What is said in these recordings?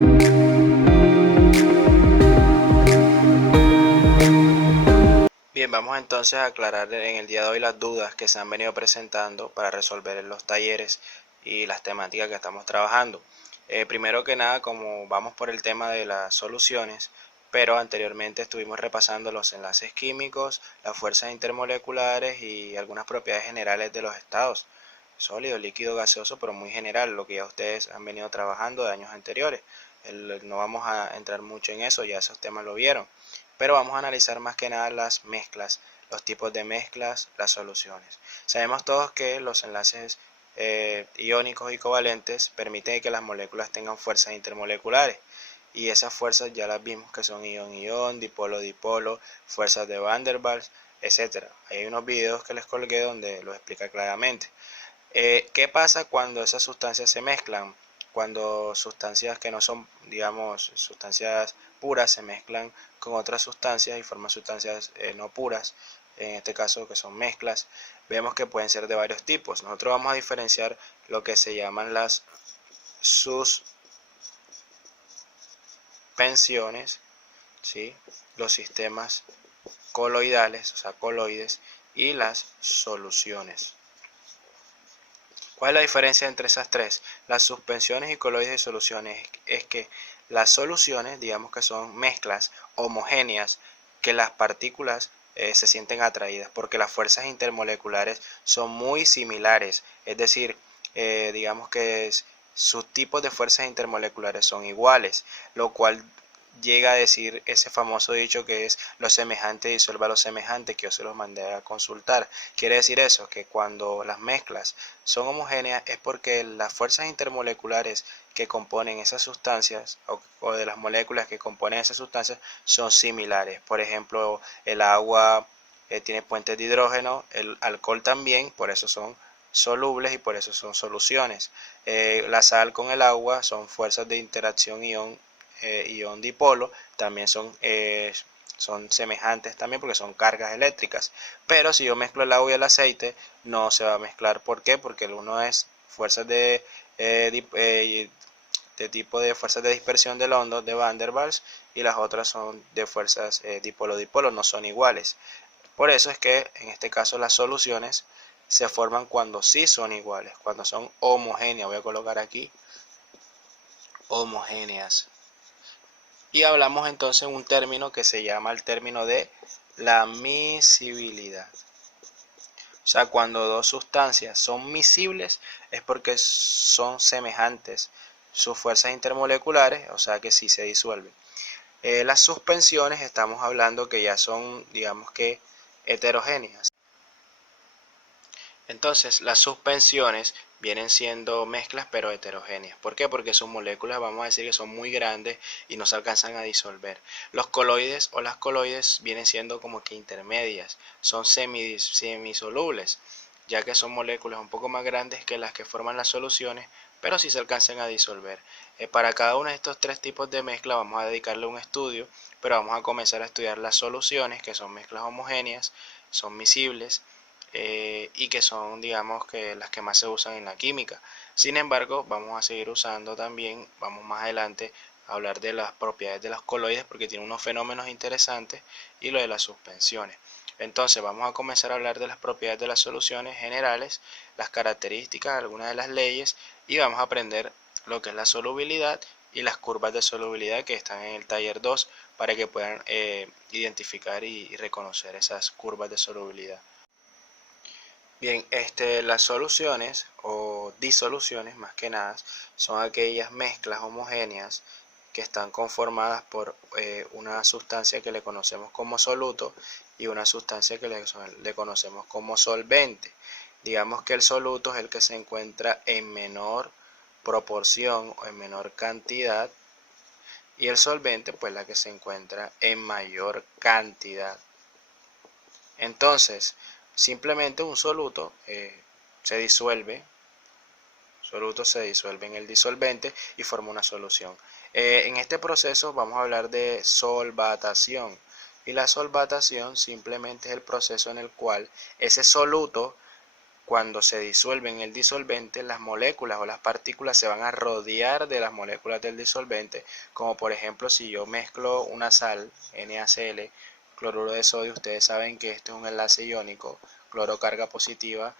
Bien, vamos entonces a aclarar en el día de hoy las dudas que se han venido presentando para resolver en los talleres y las temáticas que estamos trabajando. Primero que nada, como vamos por el tema de las soluciones, pero anteriormente estuvimos repasando los enlaces químicos, las fuerzas intermoleculares y algunas propiedades generales de los estados, sólido, líquido, gaseoso, pero muy general, lo que ya ustedes han venido trabajando de años anteriores. No vamos a entrar mucho en eso, ya esos temas lo vieron, pero vamos a analizar más que nada las mezclas, los tipos de mezclas, las soluciones. Sabemos todos que los enlaces iónicos y covalentes permiten que las moléculas tengan fuerzas intermoleculares, y esas fuerzas ya las vimos que son ion-ion, dipolo-dipolo, fuerzas de Van der Waals, etcétera. Hay unos videos que les colgué donde lo explica claramente. ¿Qué pasa cuando esas sustancias se mezclan? Cuando sustancias que no son, digamos, sustancias puras se mezclan con otras sustancias y forman sustancias no puras, en este caso que son mezclas, vemos que pueden ser de varios tipos. Nosotros vamos a diferenciar lo que se llaman las suspensiones, ¿sí? Los sistemas coloidales, o sea, coloides, y las soluciones. ¿Cuál es la diferencia entre esas tres? Las suspensiones y coloides y soluciones es que las soluciones, digamos que son mezclas homogéneas, que las partículas se sienten atraídas porque las fuerzas intermoleculares son muy similares, es decir, digamos que sus tipos de fuerzas intermoleculares son iguales, lo cual llega a decir ese famoso dicho que es lo semejante disuelve lo semejante, que yo se los mandé a consultar. Quiere decir eso, que cuando las mezclas son homogéneas es porque las fuerzas intermoleculares que componen esas sustancias o de las moléculas que componen esas sustancias son similares. Por ejemplo, el agua tiene puentes de hidrógeno, el alcohol también, por eso son solubles y por eso son soluciones. La sal con el agua son fuerzas de interacción ion dipolo, también son semejantes también porque son cargas eléctricas. Pero si yo mezclo el agua y el aceite, no se va a mezclar. ¿Por qué? Porque el uno es fuerzas de tipo de fuerzas de dispersión del hondo de Van der Waals y las otras son de fuerzas dipolo-dipolo, no son iguales. Por eso es que en este caso las soluciones se forman cuando sí son iguales, cuando son homogéneas. Voy a colocar aquí homogéneas. Y hablamos entonces un término que se llama el término de la miscibilidad. O sea, cuando dos sustancias son miscibles es porque son semejantes sus fuerzas intermoleculares, o sea que sí se disuelven. Las suspensiones estamos hablando que ya son, digamos que, heterogéneas. Entonces, las suspensiones vienen siendo mezclas pero heterogéneas. ¿Por qué? Porque sus moléculas, vamos a decir que son muy grandes y no se alcanzan a disolver. Los coloides o las coloides vienen siendo como que intermedias, son semisolubles, ya que son moléculas un poco más grandes que las que forman las soluciones, pero sí se alcanzan a disolver. Para cada uno de estos tres tipos de mezcla vamos a dedicarle un estudio, pero vamos a comenzar a estudiar las soluciones, que son mezclas homogéneas, son miscibles, y que son, digamos, que las que más se usan en la química. Sin embargo, vamos a seguir usando también, vamos más adelante a hablar de las propiedades de los coloides porque tiene unos fenómenos interesantes, y lo de las suspensiones. Entonces vamos a comenzar a hablar de las propiedades de las soluciones generales, las características, algunas de las leyes, y vamos a aprender lo que es la solubilidad y las curvas de solubilidad que están en el taller 2 para que puedan identificar y reconocer esas curvas de solubilidad. Bien, las soluciones o disoluciones más que nada son aquellas mezclas homogéneas que están conformadas por una sustancia que le conocemos como soluto y una sustancia que le conocemos como solvente. Digamos que el soluto es el que se encuentra en menor proporción o en menor cantidad, y el solvente pues la que se encuentra en mayor cantidad. Entonces, simplemente un soluto se disuelve en el disolvente y forma una solución. En este proceso vamos a hablar de solvatación, y la solvatación simplemente es el proceso en el cual ese soluto cuando se disuelve en el disolvente, las moléculas o las partículas se van a rodear de las moléculas del disolvente, como por ejemplo si yo mezclo una sal, NaCl, cloruro de sodio, ustedes saben que este es un enlace iónico, cloro carga positiva,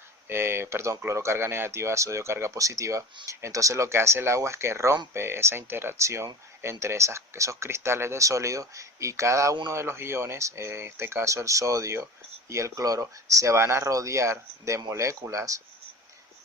cloro carga negativa, sodio carga positiva. Entonces lo que hace el agua es que rompe esa interacción entre esos cristales de sólido, y cada uno de los iones, en este caso el sodio y el cloro, se van a rodear de moléculas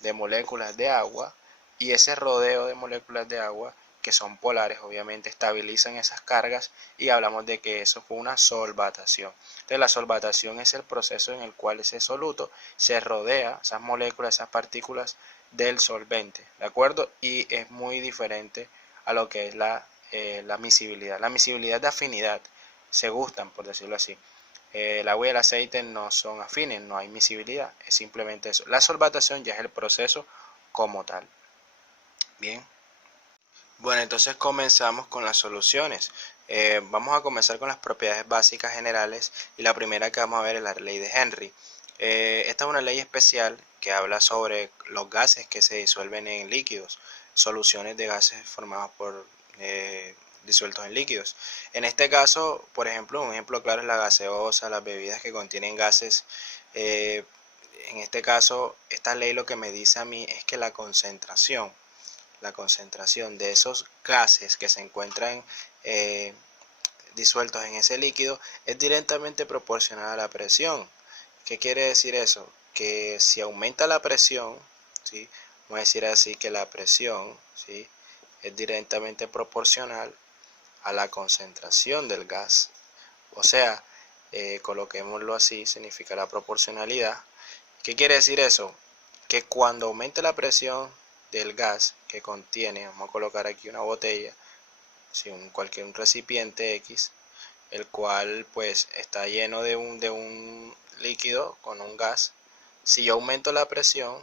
de agua, y ese rodeo de moléculas de agua, que son polares, obviamente estabilizan esas cargas, y hablamos de que eso fue una solvatación. Entonces la solvatación es el proceso en el cual ese soluto se rodea, esas moléculas, esas partículas, del solvente, ¿de acuerdo? Y es muy diferente a lo que es la miscibilidad. La miscibilidad de afinidad, se gustan, por decirlo así. El agua y el aceite no son afines, no hay miscibilidad, es simplemente eso. La solvatación ya es el proceso como tal. Bien. Bueno, entonces comenzamos con las soluciones. Vamos a comenzar con las propiedades básicas generales, y la primera que vamos a ver es la ley de Henry. Esta es una ley especial que habla sobre los gases que se disuelven en líquidos, soluciones de gases formados por disueltos en líquidos. En este caso, por ejemplo, un ejemplo claro es la gaseosa, las bebidas que contienen gases. Eh, en este caso, esta ley lo que me dice a mí es que la concentración de esos gases que se encuentran disueltos en ese líquido es directamente proporcional a la presión. ¿Qué quiere decir eso? Que si aumenta la presión, ¿sí? Vamos a decir así que la presión, ¿sí?, es directamente proporcional a la concentración del gas. O sea, coloquémoslo así, significa la proporcionalidad. ¿Qué quiere decir eso? Que cuando aumente la presión del gas que contiene, vamos a colocar aquí una botella, si un recipiente X, el cual pues está lleno de un líquido con un gas. Si yo aumento la presión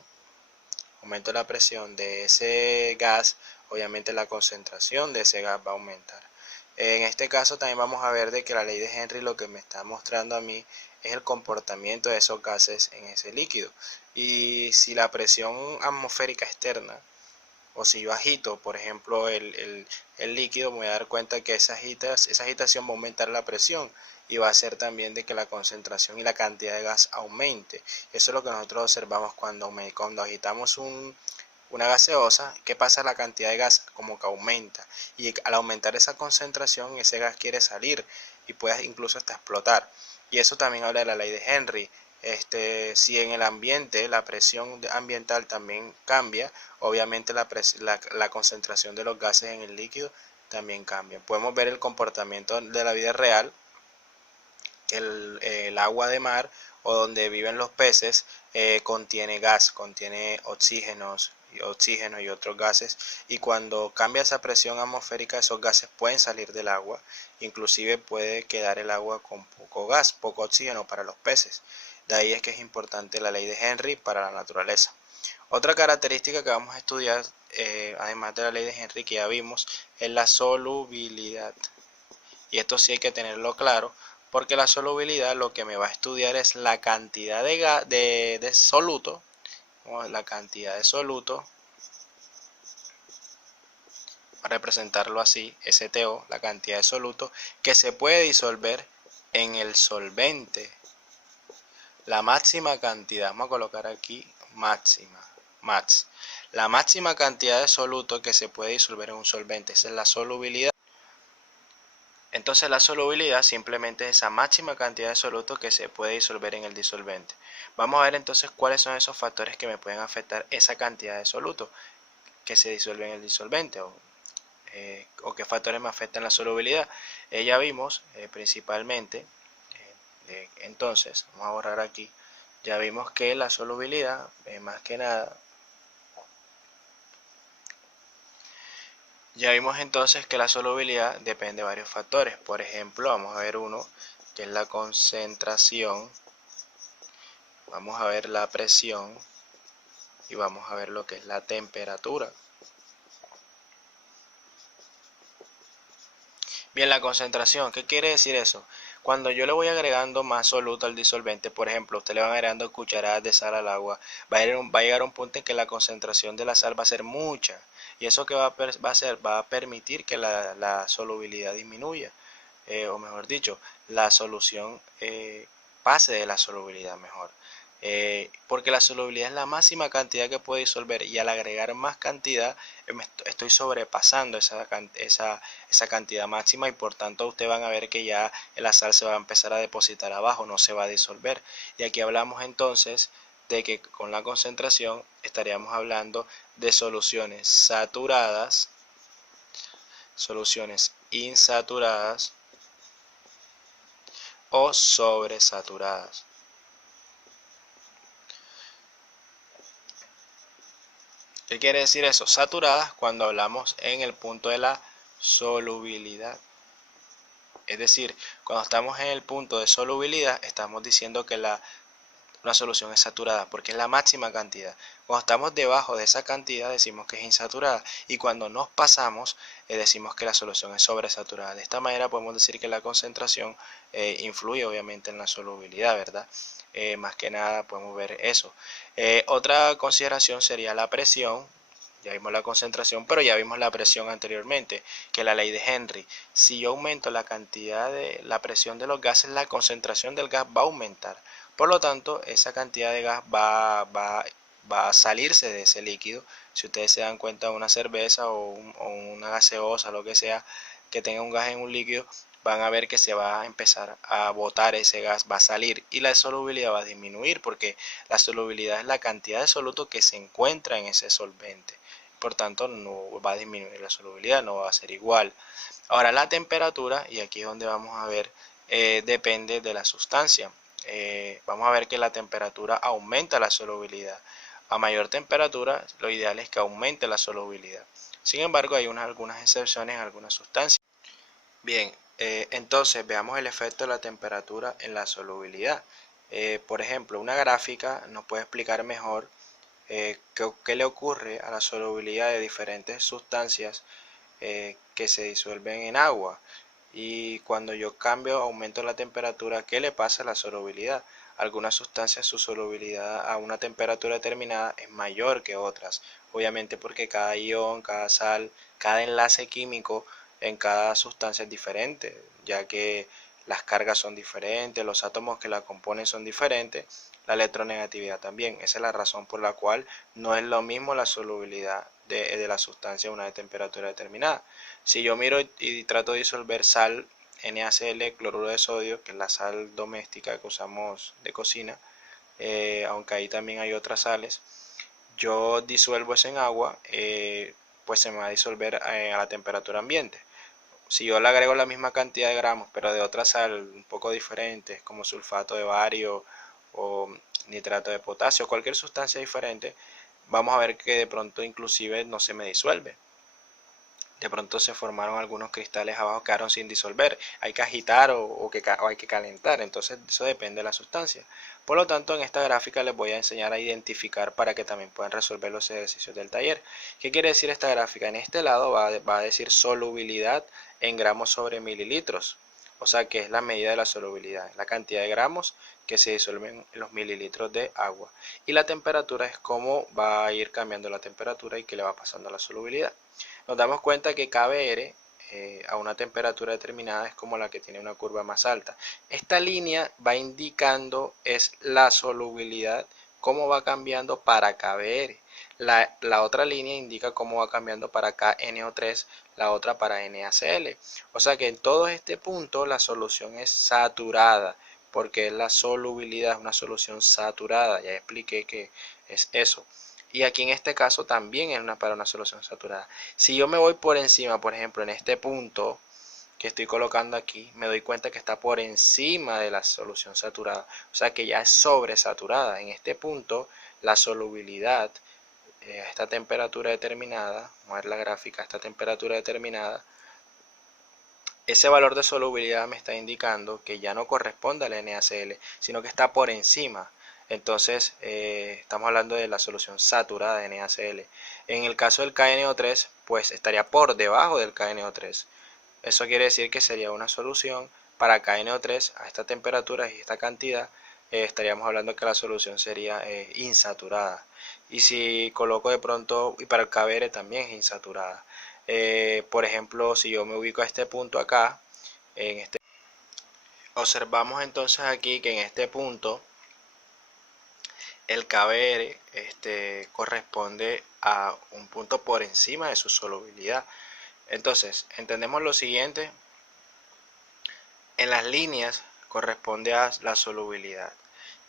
de ese gas, obviamente la concentración de ese gas va a aumentar. En este caso también vamos a ver de que la ley de Henry lo que me está mostrando a mí es el comportamiento de esos gases en ese líquido. Y si la presión atmosférica externa, o si yo agito, por ejemplo, el líquido, me voy a dar cuenta que esa agitación va a aumentar la presión, y va a hacer también de que la concentración y la cantidad de gas aumente. Eso es lo que nosotros observamos cuando agitamos una gaseosa. ¿Qué pasa? La cantidad de gas como que aumenta, y al aumentar esa concentración, ese gas quiere salir y puede incluso hasta explotar. Y eso también habla de la ley de Henry. Si en el ambiente la presión ambiental también cambia, obviamente la concentración de los gases en el líquido también cambia. Podemos ver el comportamiento de la vida real. El agua de mar, o donde viven los peces, contiene gas, contiene oxígeno y otros gases, y cuando cambia esa presión atmosférica, esos gases pueden salir del agua, inclusive puede quedar el agua con poco gas, poco oxígeno para los peces. De ahí es que es importante la ley de Henry para la naturaleza. Otra característica que vamos a estudiar, además de la ley de Henry que ya vimos, es la solubilidad. Y esto sí hay que tenerlo claro, porque la solubilidad lo que me va a estudiar es la cantidad de soluto, la cantidad de soluto, para representarlo así, STO, la cantidad de soluto que se puede disolver en el solvente. La máxima cantidad, vamos a colocar aquí máxima, max. La máxima cantidad de soluto que se puede disolver en un solvente, esa es la solubilidad. Entonces la solubilidad simplemente es esa máxima cantidad de soluto que se puede disolver en el disolvente. Vamos a ver entonces cuáles son esos factores que me pueden afectar esa cantidad de soluto que se disuelve en el disolvente, o qué factores me afectan la solubilidad. Ya vimos principalmente, entonces vamos a borrar aquí, ya vimos que la solubilidad más que nada. Ya vimos entonces que la solubilidad depende de varios factores. Por ejemplo, vamos a ver uno que es la concentración, vamos a ver la presión y vamos a ver lo que es la temperatura. Bien, la concentración, ¿qué quiere decir eso? Cuando yo le voy agregando más soluto al disolvente, por ejemplo, usted le va agregando cucharadas de sal al agua, va a llegar a un punto en que la concentración de la sal va a ser mucha. ¿Y eso que va a hacer? Va a permitir que la solubilidad disminuya, o mejor dicho, la solución pase de la solubilidad mejor. Porque la solubilidad es la máxima cantidad que puede disolver, y al agregar más cantidad estoy sobrepasando esa cantidad máxima, y por tanto ustedes van a ver que ya la sal se va a empezar a depositar abajo, no se va a disolver. Y aquí hablamos entonces de que con la concentración estaríamos hablando de soluciones saturadas, soluciones insaturadas o sobresaturadas. ¿Qué quiere decir eso? Saturadas cuando hablamos en el punto de la solubilidad. Es decir, cuando estamos en el punto de solubilidad, estamos diciendo que una solución es saturada porque es la máxima cantidad. Cuando estamos debajo de esa cantidad, decimos que es insaturada. Y cuando nos pasamos, decimos que la solución es sobresaturada. De esta manera podemos decir que la concentración influye obviamente en la solubilidad, ¿verdad? Más que nada podemos ver eso. Otra consideración sería la presión. Ya vimos la concentración, pero ya vimos la presión anteriormente, que es la ley de Henry. Si yo aumento la cantidad de la presión de los gases, la concentración del gas va a aumentar. Por lo tanto, esa cantidad de gas va a salirse de ese líquido. Si ustedes se dan cuenta, una cerveza o una gaseosa, lo que sea, que tenga un gas en un líquido, van a ver que se va a empezar a botar ese gas, va a salir, y la solubilidad va a disminuir, porque la solubilidad es la cantidad de soluto que se encuentra en ese solvente. Por tanto, no va a disminuir la solubilidad, no va a ser igual. Ahora, la temperatura, y aquí es donde vamos a ver, depende de la sustancia. Vamos a ver que la temperatura aumenta la solubilidad. A mayor temperatura, lo ideal es que aumente la solubilidad. Sin embargo, hay algunas excepciones en algunas sustancias. Bien, entonces veamos el efecto de la temperatura en la solubilidad. Por ejemplo, una gráfica nos puede explicar mejor qué le ocurre a la solubilidad de diferentes sustancias que se disuelven en agua. Y cuando yo aumento la temperatura, ¿qué le pasa a la solubilidad? Algunas sustancias, su solubilidad a una temperatura determinada es mayor que otras. Obviamente porque cada ion, cada sal, cada enlace químico en cada sustancia es diferente, ya que las cargas son diferentes, los átomos que la componen son diferentes, la electronegatividad también. Esa es la razón por la cual no es lo mismo la solubilidad de la sustancia a una temperatura determinada. Si yo miro y trato de disolver sal, NaCl, cloruro de sodio, que es la sal doméstica que usamos de cocina, aunque ahí también hay otras sales, yo disuelvo eso en agua, pues se me va a disolver a la temperatura ambiente. Si yo le agrego la misma cantidad de gramos, pero de otra sal un poco diferente, como sulfato de bario o nitrato de potasio, cualquier sustancia diferente, vamos a ver que de pronto inclusive no se me disuelve. De pronto se formaron algunos cristales abajo, quedaron sin disolver. Hay que agitar o hay que calentar. Entonces eso depende de la sustancia. Por lo tanto, en esta gráfica les voy a enseñar a identificar para que también puedan resolver los ejercicios del taller. ¿Qué quiere decir esta gráfica? En este lado va a decir solubilidad en gramos sobre mililitros. O sea que es la medida de la solubilidad, la cantidad de gramos que se disuelven en los mililitros de agua. Y la temperatura es cómo va a ir cambiando la temperatura y qué le va pasando a la solubilidad. Nos damos cuenta que KBR a una temperatura determinada es como la que tiene una curva más alta. Esta línea va indicando es la solubilidad, cómo va cambiando para KBR. La otra línea indica cómo va cambiando para KNO3, la otra para NaCl. O sea que en todo este punto la solución es saturada, porque es la solubilidad, es una solución saturada. Ya expliqué que es eso. Y aquí en este caso también es para una solución saturada. Si yo me voy por encima, por ejemplo, en este punto que estoy colocando aquí, me doy cuenta que está por encima de la solución saturada. O sea que ya es sobresaturada. En este punto, la solubilidad a esta temperatura determinada, vamos a ver la gráfica, a esta temperatura determinada, ese valor de solubilidad me está indicando que ya no corresponde al NaCl, sino que está por encima. Entonces estamos hablando de la solución saturada de NaCl. En el caso del KNO3, pues estaría por debajo del KNO3. Eso quiere decir que sería una solución para KNO3 a esta temperatura y esta cantidad, estaríamos hablando que la solución sería insaturada. Y si coloco de pronto, y para el KBr también es insaturada. Por ejemplo, si yo me ubico a este punto acá, observamos entonces aquí que en este punto el KBr corresponde a un punto por encima de su solubilidad. Entonces, entendemos lo siguiente: en las líneas corresponde a la solubilidad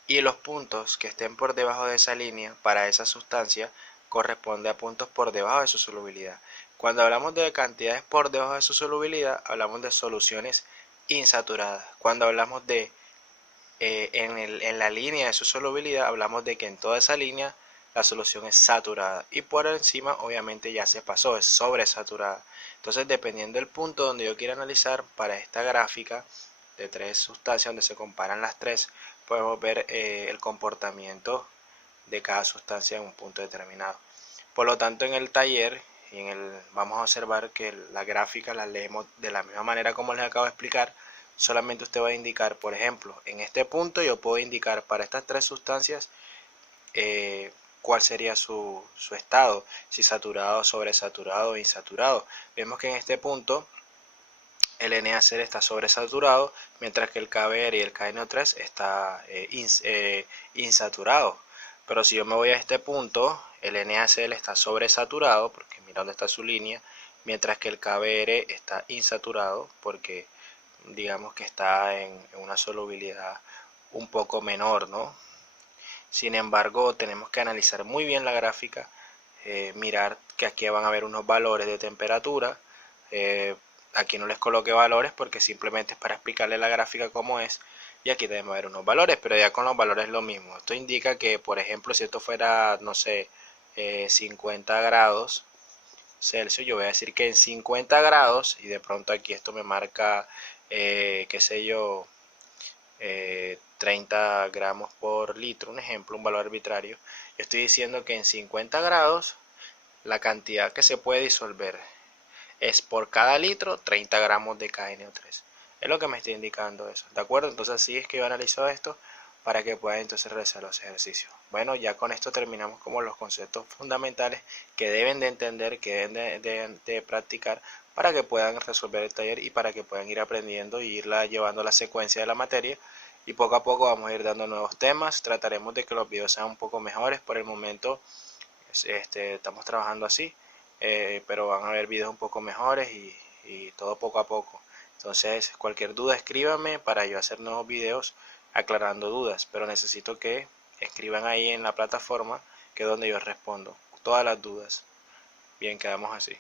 y los puntos que estén por debajo de esa línea para esa sustancia corresponde a puntos por debajo de su solubilidad. Cuando hablamos de cantidades por debajo de su solubilidad, hablamos de soluciones insaturadas. Cuando hablamos de en la línea de su solubilidad, hablamos de que en toda esa línea la solución es saturada y por encima obviamente ya se pasó, es sobresaturada. Entonces, dependiendo del punto donde yo quiera analizar para esta gráfica de tres sustancias donde se comparan las tres, podemos ver el comportamiento de cada sustancia en un punto determinado. Por lo tanto, en el taller vamos a observar que la gráfica la leemos de la misma manera como les acabo de explicar. Solamente usted va a indicar, por ejemplo, en este punto yo puedo indicar para estas tres sustancias cuál sería su estado, si saturado, sobresaturado o insaturado. Vemos que en este punto el NaCl está sobresaturado, mientras que el KBr y el KNO3 está insaturado. Pero si yo me voy a este punto, el NaCl está sobresaturado, porque mira dónde está su línea, mientras que el KBr está insaturado, porque digamos que está en una solubilidad un poco menor, ¿no? Sin embargo, tenemos que analizar muy bien la gráfica, mirar que aquí van a haber unos valores de temperatura. Aquí no les coloque valores porque simplemente es para explicarle la gráfica como es, y aquí debemos ver unos valores, pero ya con los valores es lo mismo. Esto indica que, por ejemplo, si esto fuera, no sé, 50 grados Celsius, yo voy a decir que en 50 grados, y de pronto aquí esto me marca, qué sé yo, 30 gramos por litro, un ejemplo, un valor arbitrario. Yo estoy diciendo que en 50 grados la cantidad que se puede disolver es por cada litro 30 gramos de KNO3. Es lo que me está indicando eso, ¿de acuerdo? Entonces así es que yo analizo esto para que puedan entonces realizar los ejercicios. Bueno, ya con esto terminamos como los conceptos fundamentales que deben de entender, que deben de practicar para que puedan resolver el taller y para que puedan ir aprendiendo y irla llevando la secuencia de la materia. Y poco a poco vamos a ir dando nuevos temas. Trataremos de que los videos sean un poco mejores. Por el momento estamos trabajando así, pero van a haber videos un poco mejores y todo poco a poco. Entonces, cualquier duda escríbanme para yo hacer nuevos videos aclarando dudas, pero necesito que escriban ahí en la plataforma, que es donde yo respondo todas las dudas. Bien, quedamos así.